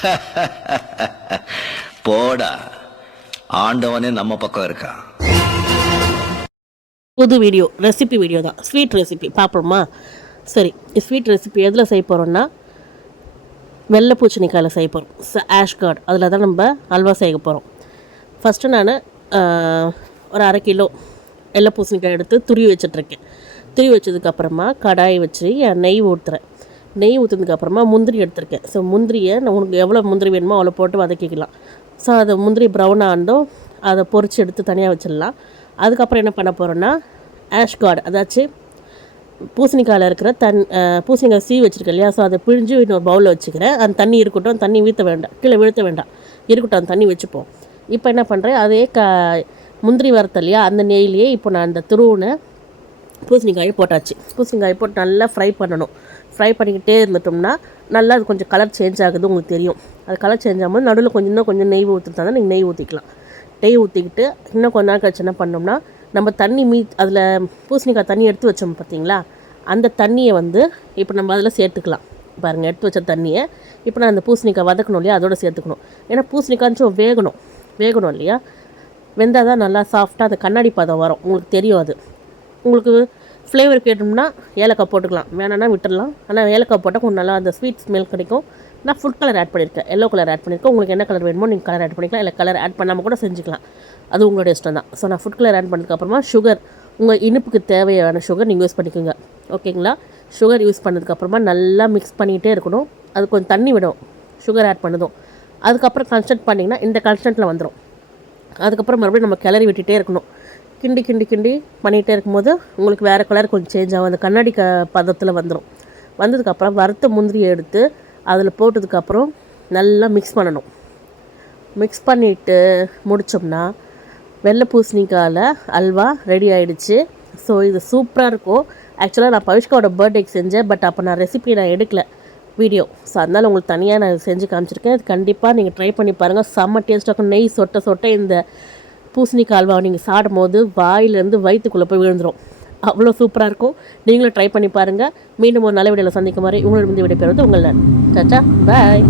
போடா. ஆண்டவனே நம்ம பக்கம் இருக்கான் புது வீடியோ ரெசிபி வீடியோ தான். ஸ்வீட் ரெசிபி பார்ப்போமா? சரி ஸ்வீட் ரெசிபி எதில் செய்ய போகிறோன்னா வெள்ளை பூச்சணிக்காயில் செய்ய போகிறோம் ஆஷ் கார்டு அதில் தான் நம்ம அல்வா செய்ய போகிறோம் ஃபஸ்ட்டு நான் ஒரு அரை கிலோ வெள்ளை பூசணிக்காய் எடுத்து துருவி வச்சிட்ருக்கேன் துருவி வச்சதுக்கப்புறமா கடாயை வச்சு என் நெய் ஊற்றுறேன் நெய் ஊற்றுனதுக்கப்புறமா முந்திரி எடுத்திருக்கேன். ஸோ முந்திரியை நான் உனக்கு எவ்வளோ முந்திரி வேணுமோ அவ்வளோ போட்டு வதக்கிக்கலாம் ஸோ அதை முந்திரி ப்ரௌன் ஆண்டும் அதை பொறிச்சு எடுத்து தனியாக வச்சிடலாம். அதுக்கப்புறம் என்ன பண்ண போகிறோன்னா ஆஷ் கார்டு அதாச்சு பூசணிக்காயில் இருக்கிற தன் பூசணிக்காய் சீ வச்சுருக்கேன் இல்லையா? ஸோ அதை பிழிஞ்சு இன்னொரு பவுலில் வச்சுக்கிறேன். அந்த தண்ணி இருக்கட்டும் தண்ணி வீழ்த்த வேண்டாம் கீழே வீழ்த்த வேண்டாம். இருக்கட்டும் அந்த தண்ணி வச்சுப்போம். இப்போ என்ன பண்ணுறேன் அதே க முந்திரி வரத்த இல்லையா அந்த நெய்லேயே இப்போ நான் அந்த துருவுனை பூசணிக்காயை போட்டாச்சு. பூசணிக்காயை போட்டு நல்லா ஃப்ரை பண்ணணும். ஃப்ரை பண்ணிக்கிட்டே இருந்துட்டோம்னா நல்லா அது கொஞ்சம் கலர் சேஞ்ச் ஆகுது உங்களுக்கு தெரியும். அது கலர் சேஞ்ச் ஆகும்போது நடுவில் கொஞ்சம் இன்னும் கொஞ்சம் நெய் ஊற்றிருந்தாங்க நீங்கள் நெய் ஊற்றிக்கலாம் நெய் ஊற்றிக்கிட்டு இன்னும் கொஞ்ச நாள் கழிச்சு என்ன பண்ணோம்னா நம்ம தண்ணி மீ அதில் பூசணிக்காய் தண்ணி எடுத்து வச்சோம் பார்த்தீங்களா அந்த தண்ணியை வந்து இப்போ நம்ம அதில் சேர்த்துக்கலாம். பாருங்கள் எடுத்து வச்ச தண்ணியை இப்போ நான் அந்த பூசணிக்காய் வதக்கணும் இல்லையா அதோட சேர்த்துக்கணும். ஏன்னா பூசணிக்காய்ச்சும் வேகணும். வேகணும் இல்லையா? வெந்தால் தான் நல்லா சாஃப்டாக அந்த கண்ணாடி பதம் வரும். உங்களுக்கு தெரியும் அது. உங்களுக்கு ஃப்ளேவர் கேட்டோம்னா ஏலக்காய் போட்டுக்கலாம். வேணான்னா விட்டுடலாம். ஆனால் ஏலக்காய் போட்டால் கொஞ்சம் நல்லா அந்த ஸ்வீட் ஸ்மெல் கிடைக்கும். நான் ஃபுட் கலர் ஆட் பண்ணியிருக்கேன். எல்லோ கலர் ஆட் பண்ணியிருக்கேன். உங்களுக்கு என்ன கலர் வேணுமோ நீங்கள் கலர் ஆட் பண்ணிக்கலாம். இல்லை கலர் ஆட் பண்ணாமல் கூட செஞ்சுக்கலாம். அது உங்களோட இஷ்டம் தான். ஸோ நான் ஃபுட் கலர் ஆட் பண்ணதுக்கப்புறமா சுகர் உங்கள் இனிப்புக்கு தேவையான சுகர் நீங்கள் யூஸ் பண்ணிக்கோங்க. ஓகேங்களா சுகர் யூஸ் பண்ணதுக்கப்புறமா நல்லா மிக்ஸ் பண்ணிகிட்டே இருக்கணும். அது கொஞ்சம் தண்ணி விடும். சுகர் ஆட் பண்ணதும். அதுக்கப்புறம் கன்ஸ்டன்ட் பண்ணிங்கன்னா இந்த கன்ஸ்டன்ட்டில் வந்துடும் அதுக்கப்புறம் மறுபடியும் நம்ம கிளறி விட்டுட்டே இருக்கணும். கிண்டி கிண்டி கிண்டி பண்ணிகிட்டே இருக்கும்போது உங்களுக்கு வேறு கலர் கொஞ்சம் சேஞ்ச் ஆகும். அந்த கண்ணாடி க பதத்தில் வந்துடும் வந்ததுக்கப்புறம் வறுத்த முந்திரியை எடுத்து அதில் போட்டதுக்கப்புறம் நல்லா மிக்ஸ் பண்ணணும். மிக்ஸ் பண்ணிவிட்டு முடித்தோம்னா வெள்ளை பூசணிக்காயில் அல்வா ரெடி ஆகிடுச்சு ஸோ இது சூப்பராக இருக்கும். ஆக்சுவலாக நான் பவிஷ்காவோட பர்த்டேக்கு செஞ்சேன். பட் அப்போ நான் ரெசிபி நான் எடுக்கல. வீடியோ ஸோ அதனால் உங்களுக்கு தனியாக நான் செஞ்சு காமிச்சிருக்கேன். இது கண்டிப்பாக நீங்கள் ட்ரை பண்ணி பாருங்கள் செம்ம டேஸ்ட்டாக இருக்கும். நெய் சொட்ட சொட்ட இந்த பூசணிக்காய் அல்வா நீங்கள் சாடும் போது வாயிலேருந்து வயிற்றுக்குள்ளே போய் விழுந்துடும் அவ்வளோ சூப்பராக இருக்கும். நீங்களும் ட்ரை பண்ணி பாருங்கள் மீண்டும் ஒரு நல்ல வீடியோவில் சந்திக்கும் மாதிரி உங்களோட முந்தைய விடைபெறுவது உங்களை சச்சா பாய்